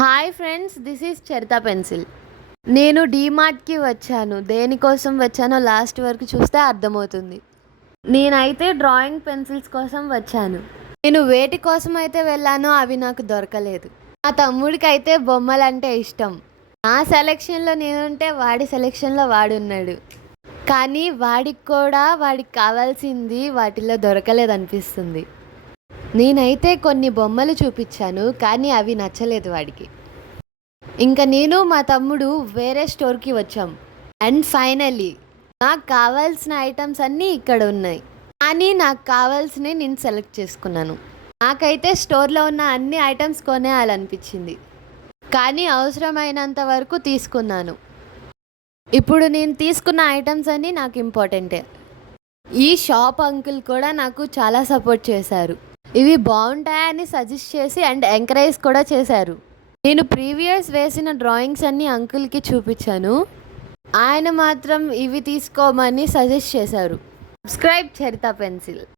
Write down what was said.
Hi friends, this is Charitha pencil. నేను డీమార్ట్కి వచ్చాను. దేనికోసం వచ్చానో లాస్ట్ వరకు చూస్తే అర్థమవుతుంది. నేనైతే డ్రాయింగ్ పెన్సిల్స్ కోసం వచ్చాను. నేను వేటి కోసం అయితే వెళ్ళానో అవి నాకు దొరకలేదు. మా తమ్ముడికి అయితే బొమ్మలంటే ఇష్టం. నా సెలెక్షన్లో నేనుంటే వాడి సెలెక్షన్లో వాడున్నాడు. కానీ వాడికి కావాల్సింది వాటిల్లో దొరకలేదనిపిస్తుంది. నేనైతే కొన్ని బొమ్మలు చూపించాను, కానీ అవి నచ్చలేదు వాడికి. ఇంకా నేను మా తమ్ముడు వేరే స్టోర్కి వచ్చాం. అండ్ ఫైనల్లీ నాకు కావాల్సిన ఐటమ్స్ అన్నీ ఇక్కడ ఉన్నాయి. కానీ నాకు కావాల్సినవి నేను సెలెక్ట్ చేసుకున్నాను. నాకైతే స్టోర్లో ఉన్న అన్ని ఐటమ్స్ కొనేయాలనిపించింది, కానీ అవసరమైనంత వరకు తీసుకున్నాను. ఇప్పుడు నేను తీసుకున్న ఐటమ్స్ అన్నీ నాకు ఇంపార్టెంటే. ఈ షాప్ అంకుల్ కూడా నాకు చాలా సపోర్ట్ చేశారు. ఇవి బాగుంటాయని సజెస్ట్ చేసి అండ్ ఎంకరేజ్ కూడా చేశారు. నేను ప్రీవియస్ వేసిన డ్రాయింగ్స్ అన్నీ అంకుల్కి చూపించాను. ఆయన మాత్రం ఇవి తీసుకోమని సజెస్ట్ చేశారు. సబ్స్క్రైబ్ చరిత పెన్సిల్.